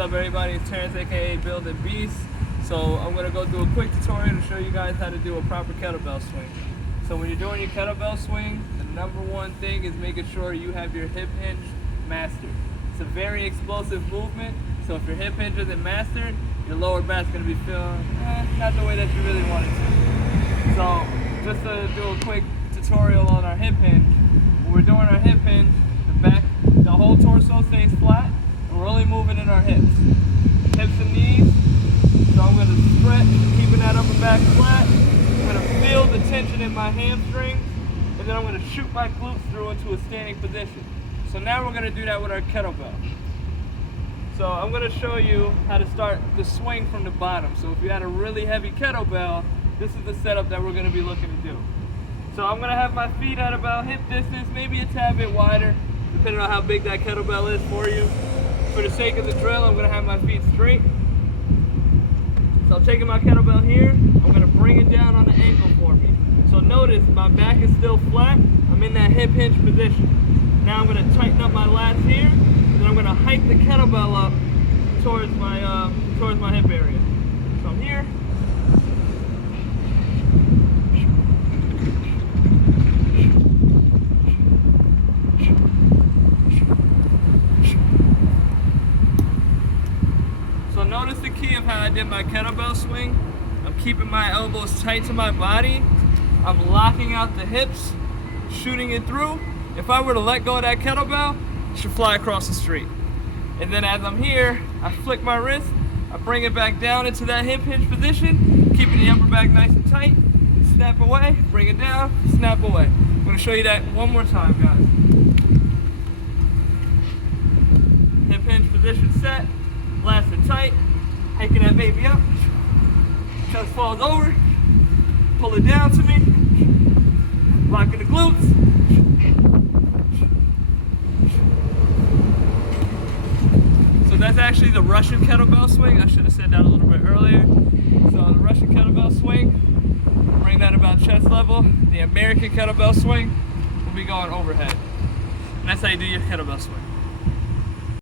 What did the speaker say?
up everybody, it's Terrence aka Build a Beast. So I'm going to go do a quick tutorial to show you guys how to do a proper kettlebell swing. So when you're doing your kettlebell swing, the number one thing is making sure you have your hip hinge mastered. It's a very explosive movement, so if your hip hinge isn't mastered, your lower back's going to be feeling not the way that you really want it to. So just to do a quick tutorial on our hip hinge, when we're doing our hip hinge, the whole torso stays flat, and we're only moving in our hips. Hips and knees, so I'm going to stretch, keeping that upper back flat. I'm going to feel the tension in my hamstrings, and then I'm going to shoot my glutes through into a standing position. So now we're going to do that with our kettlebell. So I'm going to show you how to start the swing from the bottom. So if you had a really heavy kettlebell, this is the setup that we're going to be looking to do. So I'm going to have my feet at about hip distance, maybe a tad bit wider, depending on how big that kettlebell is for you. For the sake of the drill, I'm going to have my feet straight. So I'm taking my kettlebell here, I'm going to bring it down on the ankle for me. So notice my back is still flat, I'm in that hip hinge position. Now I'm going to tighten up my lats here, and then I'm going to hike the kettlebell up towards my hip area. So I'm here. So notice the key of how I did my kettlebell swing. I'm keeping my elbows tight to my body. I'm locking out the hips, shooting it through. If I were to let go of that kettlebell, it should fly across the street. And then as I'm here, I flick my wrist, I bring it back down into that hip hinge position, keeping the upper back nice and tight. Snap away, bring it down, snap away. I'm going to show you that one more time, guys. Hip hinge position set, lats are tight, hiking that baby up, chest falls over, pull it down to me, locking the glutes. So that's actually the Russian kettlebell swing. I should have said that a little bit earlier. So the Russian kettlebell swing, bring that about chest level. The American kettlebell swing will be going overhead. And that's how you do your kettlebell swing.